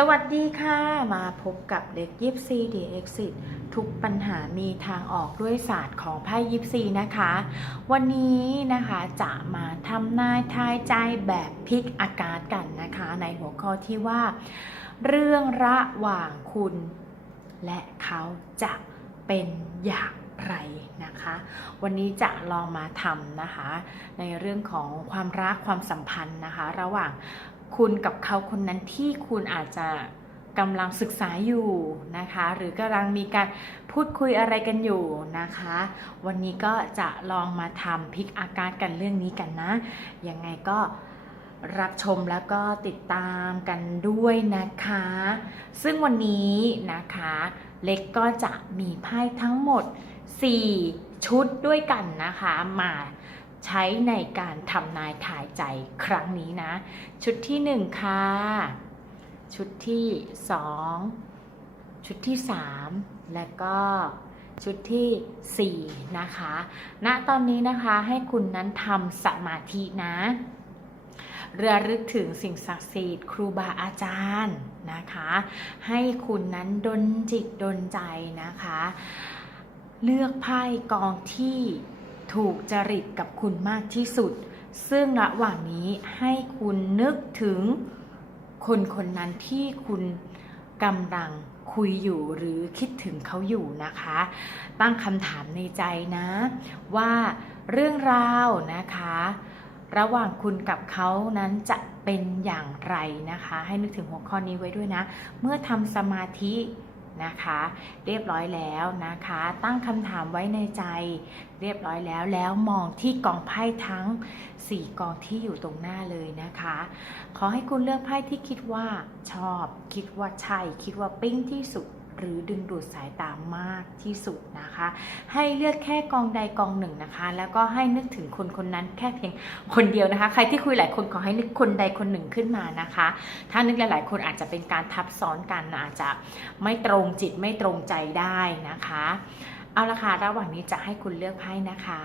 สวัสดีค่ะ มาพบกับเล็กยิปซีดีเอ็กซิทุกปัญหามีทางออกด้วยศาสตร์ของไพ่ยิปซีนะคะ วันนี้นะคะจะมาทำนายทายใจแบบพลิกอากาศกันนะคะ ในหัวข้อที่ว่า เรื่องระหว่างคุณ และเขาจะเป็นอย่างไรนะคะ วันนี้จะลองมาทำนะคะ ในเรื่องของความรักความสัมพันธ์นะคะ ระหว่าง คุณกับเขาคนนั้นที่คุณอาจจะกำลังศึกษาอยู่นะคะ หรือกำลังมีการพูดคุยอะไรกันอยู่นะคะ วันนี้ก็จะลองมาทำพลิกอาการกันเรื่องนี้กันนะ ยังไงก็รับชมแล้วก็ติดตามกันด้วยนะคะ ซึ่งวันนี้นะคะ เล็กก็จะมีไพ่ทั้งหมด 4 ชุดด้วยกันนะคะ มา ใช้ในการทำนายถ่ายใจครั้งนี้นะ ชุดที่ 1 ค่ะ ชุดที่ 2 ชุดที่ 3 และก็ชุดทีสี่4 นะคะ ณ ตอนนี้นะคะให้คุณนั้นทำสมาธินะเรือลึกถึงสิ่งศักดิ์สิทธิ์ครูบาอาจารย์นะคะ ให้คุณนั้นดนจิตดนใจนะคะ เลือกไพ่กองที่ ถูกจริตกับคุณมากที่สุด ซึ่งระหว่างนี้ให้คุณนึกถึงคนคนนั้นที่คุณกำลังคุยอยู่หรือคิดถึงเขาอยู่นะคะ ตั้งคำถามในใจนะ ว่าเรื่องราวนะคะ ระหว่างคุณกับเขานั้นจะเป็นอย่างไรนะคะ ให้นึกถึงหัวข้อนี้ไว้ด้วยนะ เมื่อทำสมาธิ นะคะ เรียบร้อยแล้วนะคะ ตั้งคำถามไว้ในใจ เรียบร้อยแล้วแล้วมองที่กองไพ่ทั้ง 4 กองที่อยู่ตรงหน้าเลยนะคะ ขอให้คุณเลือกไพ่ที่คิดว่าชอบ คิดว่าใช่ คิดว่าปิ้งที่สุด หรือดึงดูดสายตามากที่สุดนะคะ ให้เลือกแค่กองใดกองหนึ่งนะคะ แล้วก็ให้นึกถึงคนคนนั้นแค่เพียงคนเดียวนะคะ ใครที่คุยหลายคนขอให้นึกคนใดคนหนึ่งขึ้นมานะคะ ถ้านึกหลาย ๆ คนอาจจะเป็นการทับซ้อนกันอาจจะไม่ตรงจิตไม่ตรงใจได้นะคะ เอาละค่ะระหว่างนี้จะให้คุณเลือกไพ่นะคะ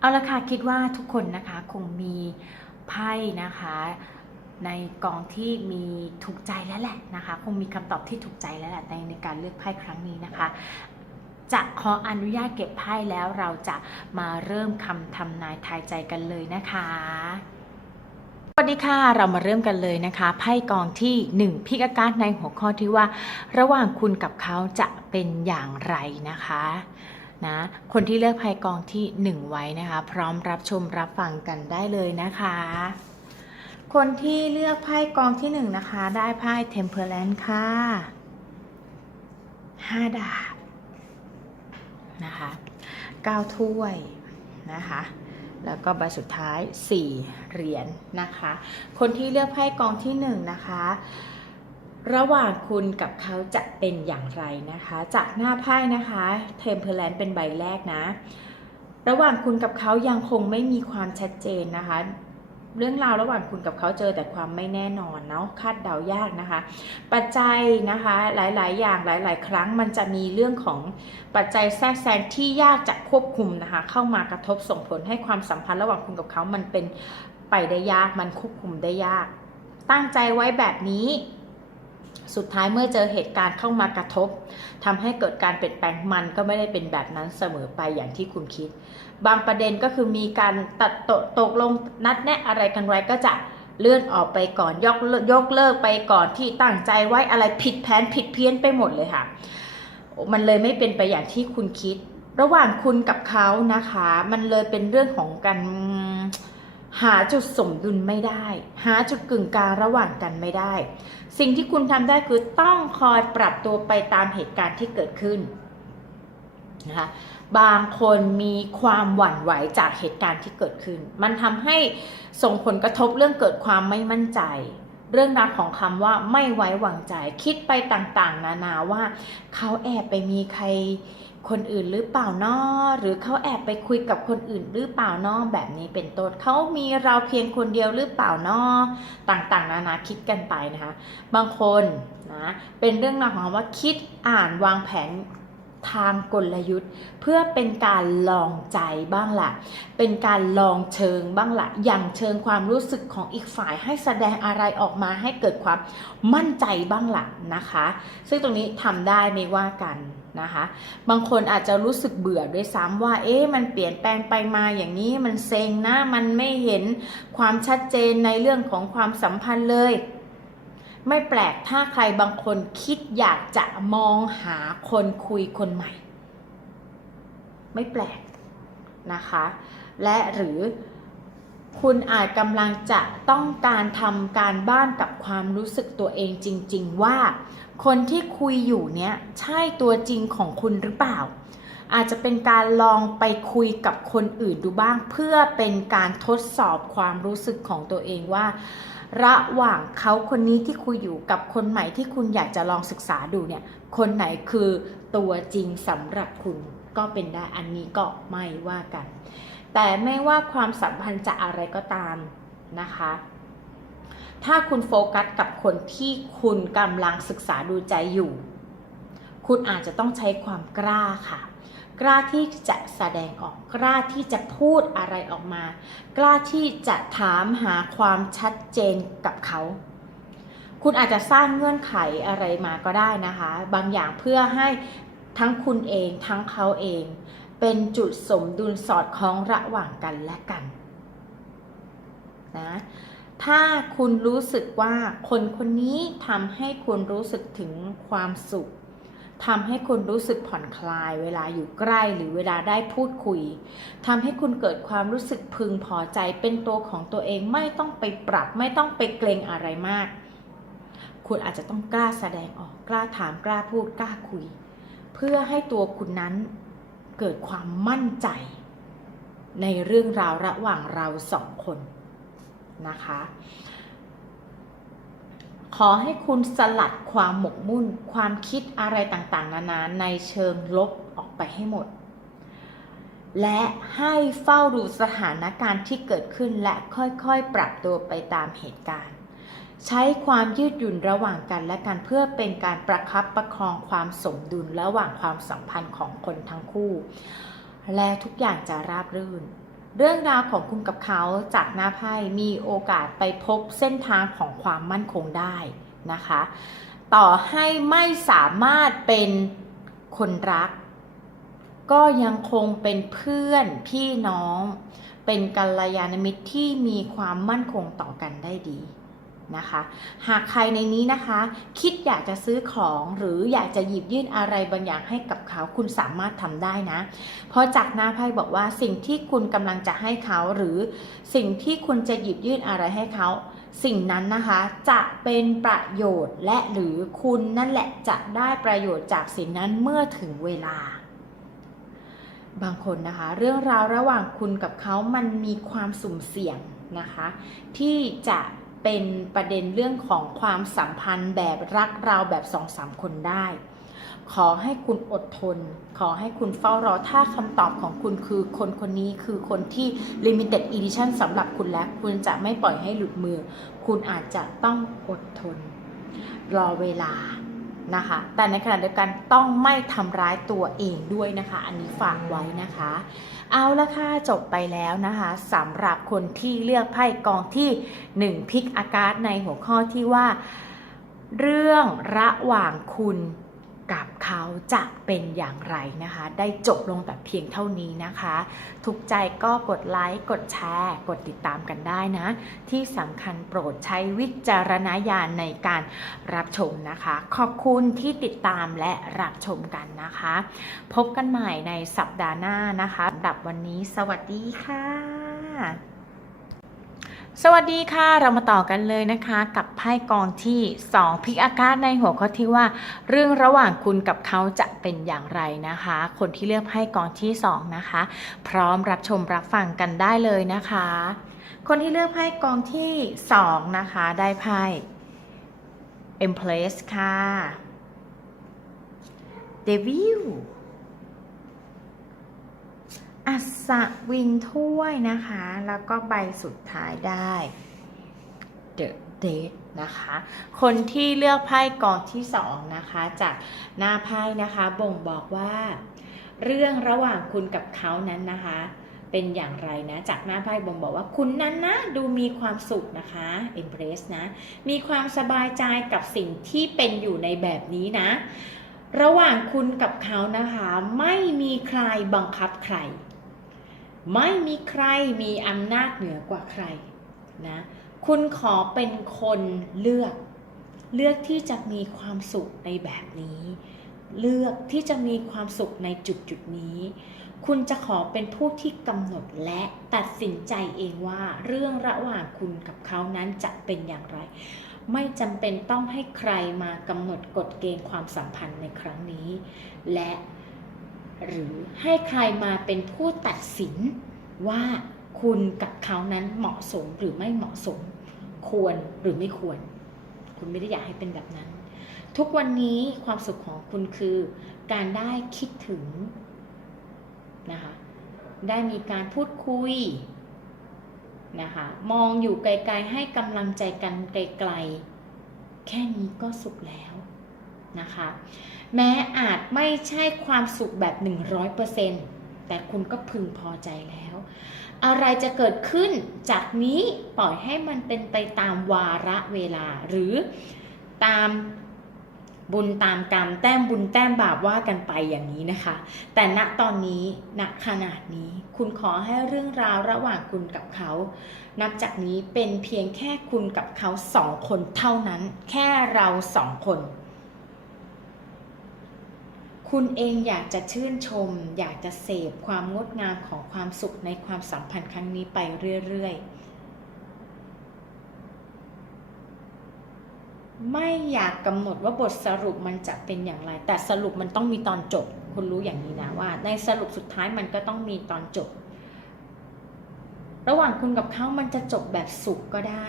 เอาละค่ะคิดว่าทุกคนนะคะคงมีไพ่นะคะ ในกองที่มีถูกใจแล้วแหละนะคะ คงมีคำตอบที่ถูกใจแล้วแหละในในการเลือกไพ่ครั้งนี้นะคะจะขออนุญาตเก็บไพ่แล้วเราจะมาเริ่มคำทำนายทายใจกันเลยนะคะ สวัสดีค่ะ เรามาเริ่มกันเลยนะคะ ไพ่กองที่ 1 พิกอาการในหัวข้อที่ว่า ระหว่างคุณกับเขาจะเป็นอย่างไรนะคะ นะคนที่เลือกไพ่กองที่ 1 ไว้นะคะ พร้อมรับชมรับฟังกันได้เลยนะคะ คนที่เลือกไพ่กองที่ 1 นะคะ ได้ไพ่ Temperance ค่ะ5ดาบนะคะ9ถ้วยนะคะแล้วก็ใบสุดท้าย 4 เหรียญนนะคะ คนที่เลือกไพ่กองที่ 1 นะคะ ระหว่างคุณกับเขาจะเป็นอย่างไรนะคะ จากหน้าไพ่นะคะเทมเพลนเป็นใบแรกนะ ระหว่างคุณกับเขายังคงไม่มีความชัดเจนนะคะ เรื่องราวระหว่างคุณกับเขาเจอแต่ความไม่แน่นอนเนาะคาดเดายากนะคะ ปัจจัยนะคะหลาย ๆ อย่างหลาย ๆ ครั้งมันจะมีเรื่องของปัจจัยแทรกแซงที่ยากจะควบคุมนะคะ เข้ามากระทบส่งผลให้ความสัมพันธ์ระหว่างคุณกับเขามันเป็นไปได้ยากมันควบคุมได้ยาก ตั้งใจไว้แบบนี้ สุดท้ายเมื่อเจอเหตุการณ์เข้ามากระทบทำให้เกิดการเปลี่ยนแปลงมันก็ไม่ได้เป็นแบบนั้นเสมอไปอย่างที่คุณคิด บางประเด็นก็คือมีการตัดตกตกลงนัดแนะอะไรกันไว้ก็จะเลื่อนออกไปก่อนยกเลิกยกเลิกไปก่อนที่ตั้งใจไว้อะไรผิดแผนผิดเพี้ยนไปหมดเลยค่ะ มันเลยไม่เป็นไปอย่างที่คุณคิด ระหว่างคุณกับเขานะคะ มันเลยเป็นเรื่องของการ หาจุดสมดุลไม่ได้ หาจุดกึ่งกลางระหว่างกันไม่ได้ สิ่งที่คุณทำได้คือต้องคอยปรับตัวไปตามเหตุการณ์ที่เกิดขึ้นนะคะบางคนมีความหวั่นไหวจากเหตุการณ์ที่เกิดขึ้น มันทำให้ส่งผลกระทบเรื่องเกิดความไม่มั่นใจ เรื่องราวของคำว่าไม่ไว้วางใจ คิดไปต่างๆ นานาว่า เขาแอบไปมีใคร คนอื่นหรือเปล่านาะหรือเขาแอบไปคุยกับคนอื่นหรือเปล่านาะแบบนี้เป็นต้นเขามีเราเพียงคนเดียวหรือเปล่านาะต่างๆ นานาคิดกันไปนะคะ บางคนนะเป็นเรื่องราวของคำว่าคิดอ่านวางแผน ทางกลยุทธ์ เพื่อเป็นการลองใจบ้างละ่ะ เป็นการลองเชิงบ้างละ่ะ อย่างเชิงความรู้สึกของอีกฝ่ายให้แสดงอะไรออกมาให้เกิดความมั่นใจบ้างละ่ะนะคะ ซึ่งตรงนี้ทำได้ไม่ว่ากันนะคะบางคนอาจจะรู้สึกเบื่อด้วยซ้ำว่า เอ๊ะมันเปลี่ยนแปลงไปมาอย่างนี้มันเซ็งนะ มันไม่เห็นความชัดเจนในเรื่องของความสัมพันธ์เลย ไม่แปลกถ้าใครบางคนคิดอยากจะมองหาคนคุยคนใหม่ ไม่แปลกนะคะ และหรือคุณอาจกำลังจะต้องการทำการบ้านกับความรู้สึกตัวเองจริง ๆ ว่า คนที่คุยอยู่เนี้ยใช่ตัวจริงของคุณหรือเปล่า อาจจะเป็นการลองไปคุยกับคนอื่นดูบ้าง เพื่อเป็นการทดสอบความรู้สึกของตัวเองว่า ระหว่างเขาคนนี้ที่คุยอยู่กับคนใหม่ที่คุณอยากจะลองศึกษาดูเนี่ย คนไหนคือตัวจริงสำหรับคุณก็เป็นได้อันนี้ก็ไม่ว่ากัน แต่ไม่ว่าความสัมพันธ์จะอะไรก็ตามนะคะ ถ้าคุณโฟกัสกับคนที่คุณกำลังศึกษาดูใจอยู่ คุณอาจจะต้องใช้ความกล้าค่ะ กล้าที่จะแสดงออก กล้าที่จะพูดอะไรออกมา กล้าที่จะถามหาความชัดเจนกับเขา คุณอาจจะสร้างเงื่อนไขอะไรมาก็ได้นะคะ บางอย่างเพื่อให้ทั้งคุณเองทั้งเขาเอง เป็นจุดสมดุลสอดคล้องระหว่างกันและกันนะถ้าคุณรู้สึกว่าคนคนนี้ทำให้คุณรู้สึกถึงความสุข ทำให้คุณรู้สึกผ่อนคลายเวลาอยู่ใกล้หรือเวลาได้พูดคุยทำให้คุณเกิดความรู้สึกพึงพอใจเป็นตัวของตัวเองไม่ต้องไปปรับ ไม่ต้องไปเกรงอะไรมาก คุณอาจจะต้องกล้าแสดงออกกล้าถามกล้าพูดกล้าคุย เพื่อให้ตัวคุณนั้นเกิดความมั่นใจ ในเรื่องราวระหว่างเราสองคนนะคะ ขอให้คุณสลัดความหมกมุ่น ความคิดอะไรต่างๆ นานาในเชิงลบออกไปให้หมด และให้เฝ้าดูสถานการณ์ที่เกิดขึ้นและค่อยๆ ปรับตัวไปตามเหตุการณ์ ใช้ความยืดหยุ่นระหว่างกันและกันเพื่อเป็นการประคับประคองความสมดุลระหว่างความสัมพันธ์ของคนทั้งคู่ และทุกอย่างจะราบรื่น เรื่องราวของคุณกับเขาจากหน้าไพ่มีโอกาสไปพบเส้นทางของความมั่นคงได้นะคะ ต่อให้ไม่สามารถเป็นคนรัก ก็ยังคงเป็นเพื่อนพี่น้อง เป็นกัลยาณมิตรที่มีความมั่นคงต่อกันได้ดี นะคะ หากใครในนี้นะคะ คิดอยากจะซื้อของหรืออยากจะหยิบยื่นอะไรบางอย่างให้กับเขาคุณสามารถทำได้นะ เพราะจากหน้าไพ่บอกว่าสิ่งที่คุณกำลังจะให้เขาหรือสิ่งที่คุณจะหยิบยื่นอะไรให้เขา สิ่งนั้นนะคะจะเป็นประโยชน์และหรือคุณนั่นแหละจะได้ประโยชน์จากสิ่งนั้นเมื่อถึงเวลาบางคนนะคะ เรื่องราวระหว่างคุณกับเขามันมีความสุ่มเสี่ยงนะคะ ที่จะ เป็นประเด็นเรื่องของความสัมพันธ์แบบรักเราแบบสองสามคนได้ ขอให้คุณอดทน ขอให้คุณเฝ้ารอถ้าคำตอบของคุณคือคนคนนี้คือคนที่ limited edition สำหรับคุณแล้ว คุณจะไม่ปล่อยให้หลุดมือ คุณอาจจะต้องอดทน รอเวลา นะคะ แต่ในขณะเดียวกันต้องไม่ทำร้ายตัวเองด้วยนะคะ อันนี้ฝากไว้นะคะ เอาละค่ะจบไปแล้วนะคะสำหรับคนที่เลือกไพ่กองที่ 1 พิกอากาศในหัวข้อที่ว่า เรื่องระหว่างคุณ กับเขาจะเป็นอย่างไรนะคะ ได้จบลงแต่เพียงเท่านี้นะคะถูกใจก็กดไลค์กดแชร์ กดติดตามกันได้นะ ที่สำคัญโปรดใช้วิจารณญาณในการรับชมนะคะ ขอบคุณที่ติดตามและรับชมกันนะคะ พบกันใหม่ในสัปดาห์หน้านะคะสำหรับวันนี้สวัสดีค่ะ สวัสดีค่ะ เรามาต่อกันเลยนะคะ กับไพ่กองที่ 2 พิกอากาศในหัวข้อที่ว่า เรื่องระหว่างคุณกับเขาจะเป็นอย่างไรนะคะ คนที่เลือกไพ่กองที่ 2 นะคะ พร้อมรับชมรับฟังกันได้เลยนะคะ คนที่เลือกไพ่กองที่ 2 นะคะ ได้ไพ่ Empress ค่ะ Devil อัศวินถ้วยนะคะ แล้วก็ใบสุดท้ายได้ The Dead นะคะ คนที่เลือกไพ่กองที่สองนะคะ จากหน้าไพ่นะคะ บ่งบอกว่า เรื่องระหว่างคุณกับเขานั้นนะคะ เป็นอย่างไรนะ จากหน้าไพ่บ่งบอกว่าคุณนั้นนะ ดูมีความสุขนะคะ Embrace นะ มีความสบายใจกับสิ่งที่เป็นอยู่ในแบบนี้นะ ระหว่างคุณกับเขานะคะ ไม่มีใครบังคับใคร ไม่มีใครมีอำนาจเหนือกว่าใครนะคุณขอเป็นคนเลือกเลือกที่จะมีความสุขในแบบนี้ เลือกที่จะมีความสุขในจุดจุดนี้ คุณจะขอเป็นผู้ที่กำหนดและตัดสินใจเองว่า เรื่องระหว่างคุณกับเขานั้นจะเป็นอย่างไร ไม่จำเป็นต้องให้ใครมากำหนดกฎเกณฑ์ความสัมพันธ์ในครั้งนี้ และ หรือให้ใครมาเป็นผู้ตัดสินว่าคุณกับเขานั้นเหมาะสมหรือไม่เหมาะสม ควรหรือไม่ควร คุณไม่ได้อยากให้เป็นแบบนั้น ทุกวันนี้ความสุขของคุณคือ การได้คิดถึงนะคะได้มีการพูดคุยนะคะมองอยู่ไกลๆให้กำลังใจกันไกลๆ แค่นี้ก็สุขแล้ว นะคะ แม้อาจไม่ใช่ความสุขแบบ 100%แต่คุณก็พึงพอใจแล้ว อะไรจะเกิดขึ้นจากนี้ปล่อยให้มันเป็นไปตามวาระเวลาหรือตามบุญตามกรรมแต้มบุญแต้มบาปว่ากันไปอย่างนี้นะคะ แต่ณตอนนี้ณขนาดนี้คุณขอให้เรื่องราวระหว่างคุณกับเขา นับจากนี้เป็นเพียงแค่คุณกับเขาสองคนเท่านั้น แค่เราสองคน คุณเองอยากจะชื่นชม อยากจะเสพความงดงามของความสุขในความสัมพันธ์ครั้งนี้ไปเรื่อยๆ ไม่อยากกำหนดว่าบทสรุปมันจะเป็นอย่างไร แต่สรุปมันต้องมีตอนจบ คุณรู้อย่างนี้นะว่า ในสรุปสุดท้ายมันก็ต้องมีตอนจบ ระหว่างคุณกับเขามันจะจบแบบสุขก็ได้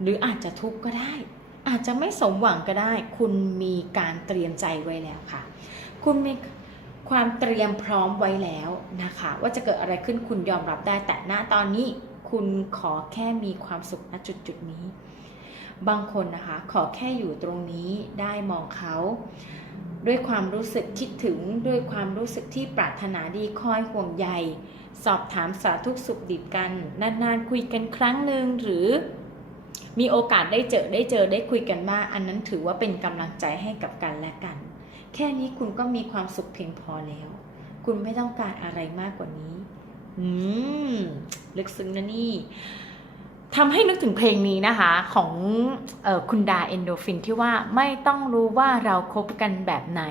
หรืออาจจะทุกข์ก็ได้อาจจะไม่สมหวังก็ได้ คุณมีการเตรียมใจไว้แล้วค่ะ คุณมีความเตรียมพร้อมไว้แล้วนะคะ ว่าจะเกิดอะไรขึ้นคุณยอมรับได้ แต่ณตอนนี้คุณขอแค่มีความสุขณจุดจุดนี้ บางคนนะคะ ขอแค่อยู่ตรงนี้ได้มองเขา ด้วยความรู้สึกคิดถึงด้วยความรู้สึกที่ปรารถนาดีคอยห่วงใยสอบถามสาทุกสุขดิบกัน นานๆคุยกันครั้งหนึ่งหรือมีโอกาสได้เจอได้เจอได้คุยกันมาก อันนั้นถือว่าเป็นกำลังใจให้กับกันและกัน แค่นี้คุณก็มีความสุขเพียงพอแล้ว คุณไม่ต้องการอะไรมากกว่านี้ อืม ลึกซึ้งนะนี่ทำให้นึกถึงเพลงนี้นะคะของออคุณดาเอนโดฟินที่ว่าไม่ต้องรู้ว่าเราคบกันแบบไหน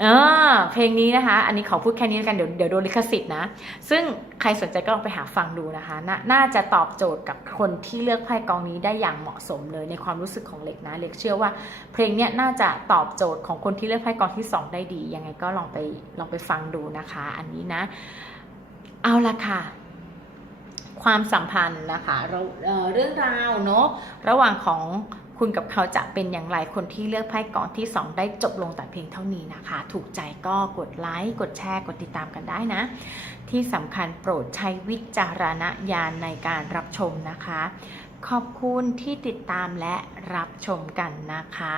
เออเพลงนี้นะคะ อันนี้ขอพูดแค่นี้แล้วกันเดี๋ยวเดี๋ยวโดนลิขสิทธิ์นะ ซึ่งใครสนใจก็ลองไปหาฟังดูนะคะนน่าจะตอบโจทย์กับคนที่เลือกไพ่กองนี้ได้อย่างเหมาะสมเลยในความรู้สึกของเล็กนะ เล็กเชื่อว่า เพลงเนี้ยน่าจะตอบโจทย์ของคนที่เลือกไพ่กองที่ 2 ได้ดี ยังไงก็ลองไปลองไปฟังดูนะคะ อันนี้นะ เอาละค่ะความสัมพันธ์นะคะเราเเรื่องราวเนาะระหว่างของ คุณกับเขาจะเป็นอย่างไรคนที่เลือกไพ่กองที่ 2 ได้จบลงแต่เพียงเท่านี้นะคะ ถูกใจก็กดไลค์กดแชร์กดติดตามกันได้นะ ที่สำคัญโปรดใช้วิจารณญาณในการรับชมนะคะ ขอบคุณที่ติดตามและรับชมกันนะคะ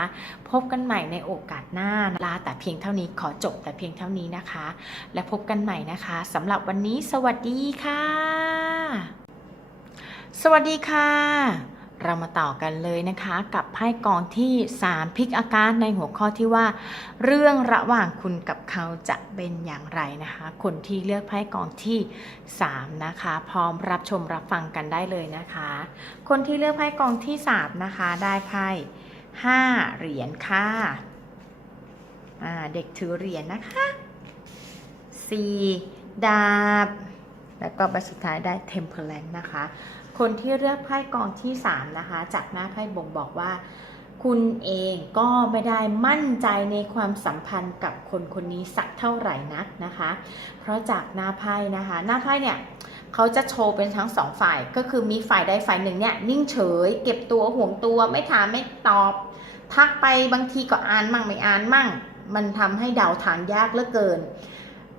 พบกันใหม่ในโอกาสหน้าลาแต่เพียงเท่านี้ขอจบแต่เพียงเท่านี้นะคะ และพบกันใหม่นะคะสำหรับวันนี้สวัสดีค่ะ สวัสดีค่ะ เรามาต่อกันเลยนะคะกับไพ่กองที่ 3 พิกอาการในหัวข้อที่ว่า เรื่องระหว่างคุณกับเขาจะเป็นอย่างไรนะคะ คนที่เลือกไพ่กองที่ 3 นะคะ พร้อมรับชมรับฟังกันได้เลยนะคะ คนที่เลือกไพ่กองที่ 3 นะคะ ได้ไพ่5เหรียญค่ะอ่าเด็กถือเหรียญนะคะ 4 ดาบ แล้วก็ใบสุดท้ายได้ Temperance นะคะ คนที่เลือกไพ่กองที่ 3 นะคะ จากหน้าไพ่บ่งบอกว่า คุณเองก็ไม่ได้มั่นใจในความสัมพันธ์กับคนคนนี้สักเท่าไหร่นักนะคะ เพราะจากหน้าไพ่นะคะ หน้าไพ่เนี่ยเขาจะโชว์เป็นทั้งสองฝ่าย ก็คือมีฝ่ายใดฝ่ายหนึ่งเนี่ยนิ่งเฉย เก็บตัวห่วงตัวไม่ถามไม่ตอบ ทักไปบางทีก็อ่านมั่งไม่อ่านมั่ง มันทำให้เดาทางยากเหลือเกิน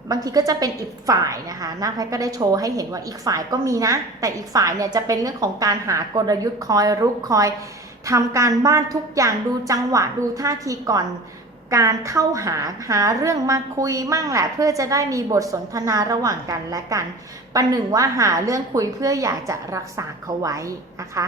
บางทีก็จะเป็นอีกฝ่ายนะคะหน้าไพ่ก็ได้โชว์ให้เห็นว่าอีกฝ่ายก็มีนะ แต่อีกฝ่ายเนี่ยจะเป็นเรื่องของการหากลยุทธ์คอยรุกคอยทำการบ้านทุกอย่างดูจังหวะดูท่าทีก่อนการเข้าหาหาเรื่องมาคุยมั่งแหละ เพื่อจะได้มีบทสนทนาระหว่างกันและกัน ประหนึ่งว่าหาเรื่องคุยเพื่ออยากจะรักษาเขาไว้นะคะ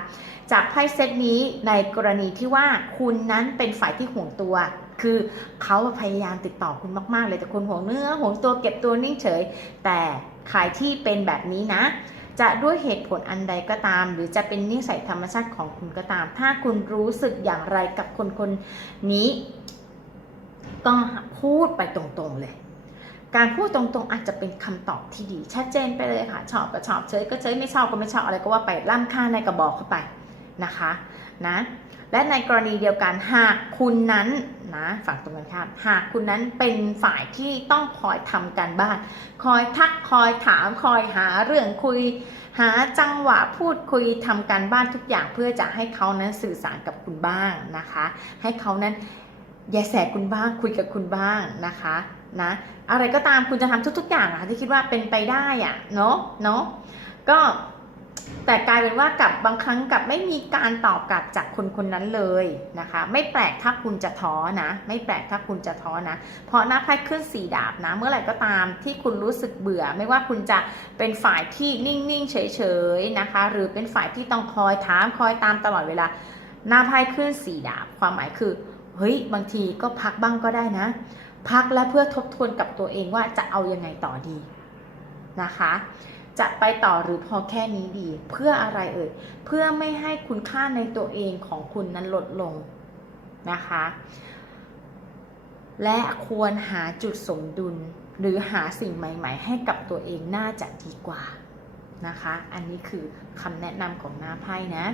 จากไพ่เซตนี้ในกรณีที่ว่าคุณนั้นเป็นฝ่ายที่ห่วงตัว คือเขาพยายามติดต่อคุณมาก ๆ เลยแต่คุณห่วงเนื้อห่วงตัวเก็บตัวนิ่งเฉย แต่ใครที่เป็นแบบนี้นะ จะด้วยเหตุผลอันใดก็ตาม หรือจะเป็นนิสัยธรรมชาติของคุณก็ตาม ถ้าคุณรู้สึกอย่างไรกับคนคนนี้ ก็พูดไปตรงๆเลยการพูดตรงๆอาจจะเป็นคำตอบที่ดี ชัดเจนไปเลยค่ะ ชอบก็ชอบเฉยก็เฉยไม่ชอบก็ไม่ชอบอะไรก็ว่าไปล่ำค่าในกระบอกเข้าไปนะคะ นะ และในกรณีเดียวกันหากคุณนั้นนะฝั่งตรงกันข้ามหากคุณนั้นเป็นฝ่ายที่ต้องคอยทำการบ้าน คอยทักคอยถามคอยหาเรื่องคุย หาจังหวะพูดคุยทำการบ้านทุกอย่างเพื่อจะให้เขานั้นสื่อสารกับคุณบ้างนะคะ ให้เขานั้นแยแสคุณบ้างคุยกับคุณบ้างนะคะนะอะไรก็ตามคุณจะทำทุก ๆ อย่างอะที่คิดว่าเป็นไปได้อะเนาะเนาะก็ แต่กลายเป็นว่ากับบางครั้งกับไม่มีการตอบกลับจากคนคนนั้นเลยนะคะ ไม่แปลกถ้าคุณจะท้อนะ ไม่แปลกถ้าคุณจะท้อนะ เพราะหน้าไพ่ขึ้นสีดาบนะ เมื่อไหร่ก็ตามที่คุณรู้สึกเบื่อ ไม่ว่าคุณจะเป็นฝ่ายที่นิ่งๆเฉยๆนะคะ หรือเป็นฝ่ายที่ต้องคอยถามคอยตามตลอดเวลา หน้าไพ่ขึ้นสีดาบ ความหมายคือเฮ้ยบางทีก็พักบ้างก็ได้นะ พักและเพื่อทบทวนกับตัวเองว่าจะเอายังไงต่อดีนะคะ จะไปต่อหรือพอแค่นี้ดี เพื่ออะไรเอ่ย เพื่อไม่ให้คุณค่าในตัวเองของคุณนั้นลดลงนะคะ และควรหาจุดสมดุลหรือหาสิ่งใหม่ ๆ ให้กับตัวเองน่าจะดีกว่านะคะ อันนี้คือคำแนะนำของหน้าไพ่นะ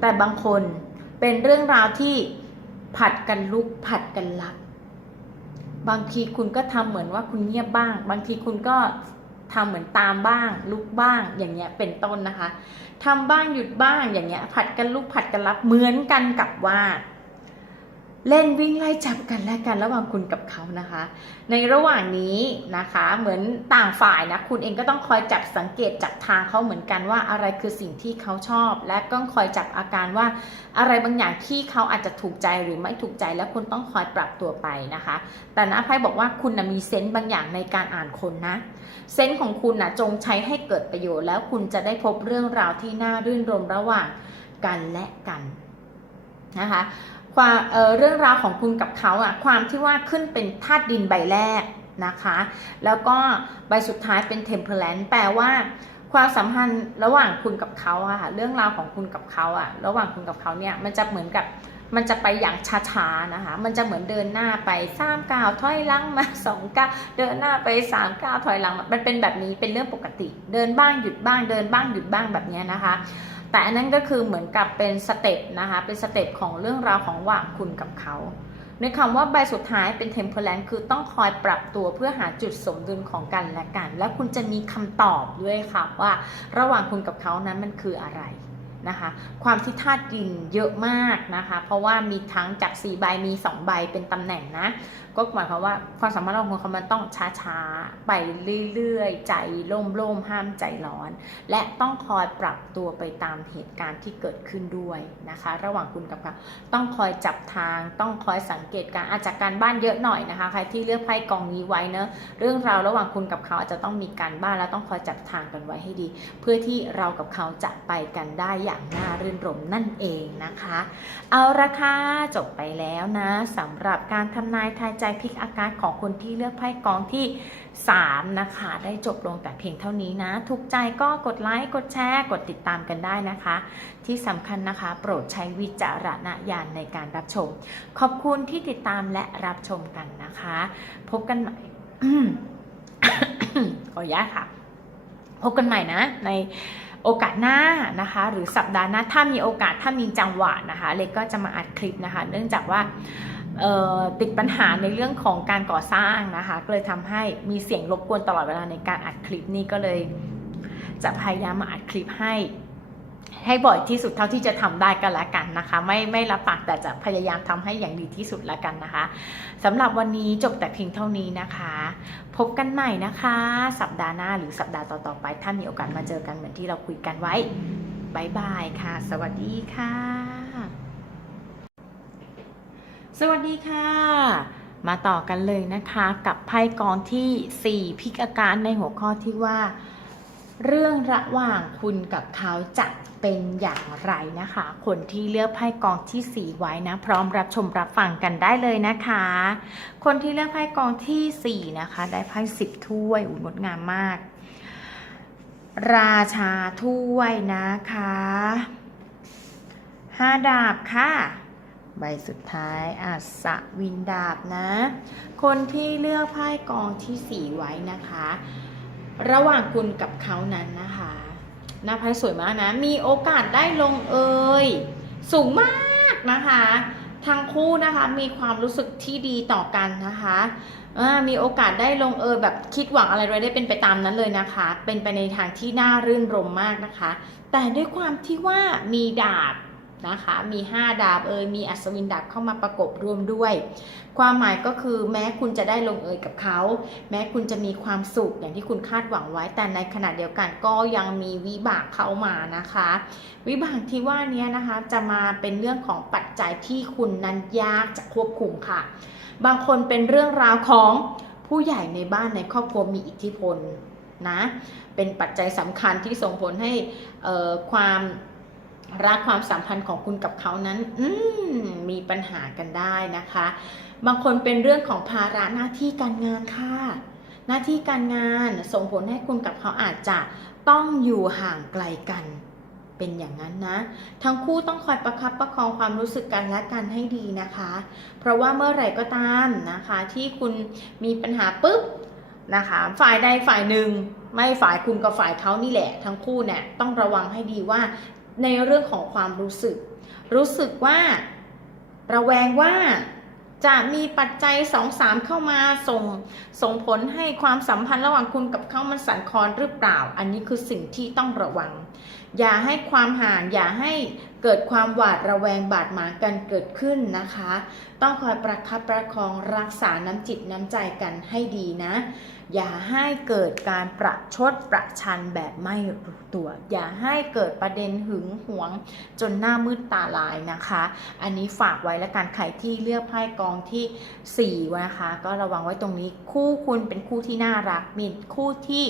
แต่บางคนเป็นเรื่องราวที่ผัดกันลุกผัดกันรับบางทีคุณก็ทำเหมือนว่าคุณเงียบบ้าง บางทีคุณก็ ทำเหมือนตามบ้าง ลุกบ้างอย่างเงี้ยเป็นต้นนะคะทำบ้างหยุดบ้างอย่างเงี้ยผัดกันลุกผัดกันรับเหมือนกันกับว่า เล่นวิ่งไล่จับกันและกันระหว่างคุณกับเขานะคะ ในระหว่างนี้นะคะเหมือนต่างฝ่ายนะคุณเองก็ต้องคอยจับสังเกตจับทางเขาเหมือนกันว่าอะไรคือสิ่งที่เขาชอบ และก็คอยจับอาการว่าอะไรบางอย่างที่เขาอาจจะถูกใจหรือไม่ถูกใจ แล้วคุณต้องคอยปรับตัวไปนะคะ แต่นะไพ่บอกว่าคุณนะมีเซนต์บางอย่างในการอ่านคนนะเซนส์ของคุณนะจงใช้ให้เกิดประโยชน์ แล้วคุณจะได้พบเรื่องราวที่น่ารื่นรมระหว่างกันและกันนะคะ ความเเรื่องราวของคุณกับเขาอะความที่ว่าขึ้นเป็นธาตุดินใบแรกนะคะ แล้วก็ใบสุดท้ายเป็นเทมเพลนแปลว่า ความสัมพันธ์ระหว่างคุณกับเขาอะค่ะเรื่องราวของคุณกับเขาอะระหว่างคุณกับเขาเนี่ยมันจะเหมือนกับมันจะไปอย่างช้าๆนะคะ มันจะเหมือนเดินหน้าไปสามก้าวถอยหลังมาสองก้าวเดินหน้าไปสามก้าวถอยหลังมามันเป็นแบบนี้เป็นเรื่องปกติ เดินบ้างหยุดบ้างเดินบ้างหยุดบ้างแบบเนี้ยนะคะ แต่อันนั้นก็คือเหมือนกับเป็นสเต็ปนะคะ เป็นสเต็ปของเรื่องราวของว่างคุณกับเขาในคำว่าใบสุดท้ายเป็นเทมเพลนคือต้องคอยปรับตัวเพื่อหาจุดสมดุลของกันและกัน และคุณจะมีคำตอบด้วยค่ะว่าระหว่างคุณกับเขานั้นมันคืออะไร นะคะ ความที่ธาตุดินเยอะมากนะคะ เพราะว่ามีทั้งจาก4ใบมี 2 ใบเป็นตำแหน่งนะ ก็หมายความว่าความสามารถของเขามันต้องช้าๆ ไปเรื่อยๆ ใจล่มๆ ห้ามใจร้อน และต้องคอยปรับตัวไปตามเหตุการณ์ที่เกิดขึ้นด้วยนะคะ ระหว่างคุณกับเขาต้องคอยจับทาง ต้องคอยสังเกตการอาจจะการบ้านเยอะหน่อยนะคะ ใครที่เลือกไพ่กองนี้ไว้เนอะเรื่องราวระหว่างคุณกับเขาอาจจะต้องมีการบ้านและต้องคอยจับทางกันไว้ให้ดี เพื่อที่เรากับเขาจะไปกันได้อย่างน่ารื่นรมนั่นเองนะคะ เอาละค่ะจบไปแล้วนะสำหรับการทำนายทายใจพลิกอาการของคนที่เลือกไพ่กองที่ 3 นะคะ ได้จบลงแต่เพียงเท่านี้นะ ถูกใจก็กดไลค์กดแชร์กดติดตามกันได้นะคะ ที่สำคัญนะคะ โปรดใช้วิจารณญาณในการรับชม ขอบคุณที่ติดตามและรับชมกันนะคะ พบกันใหม่ขออนุญาตค่ะ พบกันใหม่นะใน โอกาสหน้านะคะ หรือสัปดาห์หน้าถ้ามีโอกาสถ้ามีจังหวะนะคะเล็กก็จะมาอัดคลิปนะคะ เนื่องจากว่าติดปัญหาในเรื่องของการก่อสร้างนะคะก็เลยทำให้มีเสียงรบกวนตลอดเวลาในการอัดคลิปนี้ก็เลยจะพยายามมาอัดคลิปให้ ให้บ่อยที่สุดเท่าที่จะทำได้ก็แล้วกันนะคะ ไม่ไม่รับปากแต่จะพยายามทำให้อย่างดีที่สุดแล้วกันนะคะสำหรับวันนี้จบแต่เพียงเท่านี้นะคะ พบกันใหม่นะคะ สัปดาห์หน้าหรือสัปดาห์ต่อๆไป ถ้ามีโอกาสมาเจอกันเหมือนที่เราคุยกันไว้บายบายค่ะ สวัสดีค่ะ สวัสดีค่ะ มาต่อกันเลยนะคะ กับไพ่กองที่ 4 พิกอาการในหัวข้อที่ว่า เรื่องระหว่างคุณกับเขาจะเป็นอย่างไรนะคะ คนที่เลือกไพ่กองที่ 4 ไว้นะ พร้อมรับชมรับฟังกันได้เลยนะคะ คนที่เลือกไพ่กองที่ 4 นะคะ ได้ไพ่สิบถ้วยอุ่นงดงามมาก ราชาถ้วยนะคะห้าดาบค่ะ ใบสุดท้ายอัศวินดาบนะ คนที่เลือกไพ่กองที่ 4 ไว้นะคะ ระหว่างคุณกับเขานั้นนะคะหน้าไพ่สวยมากนะ มีโอกาสได้ลงเอยสูงมากนะคะ ทั้งคู่นะคะมีความรู้สึกที่ดีต่อกันนะคะมีโอกาสได้ลงเอยแบบคิดหวังอะไรไว้ได้เป็นไปตามนั้นเลยนะคะ เป็นไปในทางที่น่ารื่นรมมากนะคะ แต่ด้วยความที่ว่ามีดาบ นะคะมี 5 ดาบเอยมีอัศวินดาบเข้ามาประกบรวมด้วย ความหมายก็คือแม้คุณจะได้ลงเอยกับเขา แม้คุณจะมีความสุขอย่างที่คุณคาดหวังไว้ แต่ในขณะเดียวกันก็ยังมีวิบากเข้ามานะคะ วิบากที่ว่านี้นะคะจะมาเป็นเรื่องของปัจจัยที่คุณนั้นยากจะควบคุมค่ะ บางคนเป็นเรื่องราวของผู้ใหญ่ในบ้านในครอบครัวมีอิทธิพลนะเป็นปัจจัยสำคัญที่ส่งผลให้ความ รักความสัมพันธ์ของคุณกับเขานั้นอมมีปัญหากันได้นะคะ บางคนเป็นเรื่องของภาระหน้าที่การงานค่ะ หน้าที่การงานส่งผลให้คุณกับเขาอาจจะต้องอยู่ห่างไกลกัน เป็นอย่างนั้นนะ ทั้งคู่ต้องคอยประคับประคองความรู้สึกกันและกันให้ดีนะคะ เพราะว่าเมื่อไหร่ก็ตามนะคะ ที่คุณมีปัญหาปุ๊บนะคะฝ่ายใดฝ่ายหนึ่งไม่ฝ่ายคุณกับฝ่ายเขานี่แหละ ทั้งคู่เนี่ยต้องระวังให้ดีว่า ในเรื่องของความรู้สึก รู้สึกว่าระแวงว่าจะมีปัจจัยสองสามเข้ามาส่งส่งผลให้ความสัมพันธ์ระหว่างคุณกับเขามันสั่นคลอนหรือเปล่า อันนี้คือสิ่งที่ต้องระวัง อย่าให้ความห่างอย่าให้เกิดความหวาดระแวงบาดหมางกันเกิดขึ้นนะคะ ต้องคอยประคับประคองรักษาน้ำจิตน้ำใจกันให้ดีนะ อย่าให้เกิดการประชดประชันแบบไม่รู้ตัว อย่าให้เกิดประเด็นหึงหวงจนหน้ามืดตาลายนะคะ อันนี้ฝากไว้แล้วกันใครที่เลือกไพ่กองที่4นะคะ ก็ระวังไว้ตรงนี้คู่คุณเป็นคู่ที่น่ารักมีคู่ที่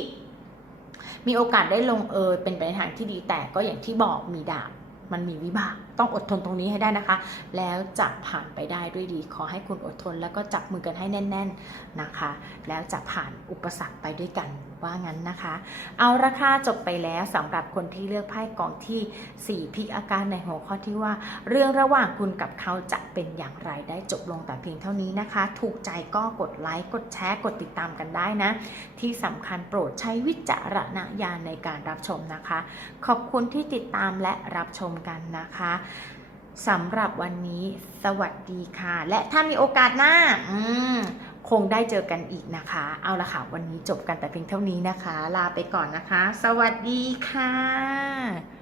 มีโอกาสได้ลงเอยเป็นไปในทางที่ดีแต่ก็อย่างที่บอกมีดาบมันมีวิบากต้องอดทนตรงนี้ให้ได้นะคะ แล้วจะผ่านไปได้ด้วยดี ขอให้คุณอดทนแล้วก็จับมือกันให้แน่น ๆนะคะ แล้วจะผ่านอุปสรรคไปด้วยกันว่างั้นนะคะ เอาราคาจบไปแล้วสำหรับคนที่เลือกไพ่กองที่ 4 พิกอาการในหัวข้อที่ว่า เรื่องระหว่างคุณกับเขาจะเป็นอย่างไรได้จบลงแต่เพียงเท่านี้นะคะ ถูกใจก็กดไลค์กดแชร์กดติดตามกันได้นะ ที่สำคัญโปรดใช้วิจารณญาณในการรับชมนะคะ ขอบคุณที่ติดตามและรับชมกันนะคะสำหรับวันนี้สวัสดีค่ะ และถ้ามีโอกาสหน้า คงได้เจอกันอีกนะคะ เอาละค่ะ วันนี้จบกันแต่เพียงเท่านี้นะคะ ลาไปก่อนนะคะ สวัสดีค่ะ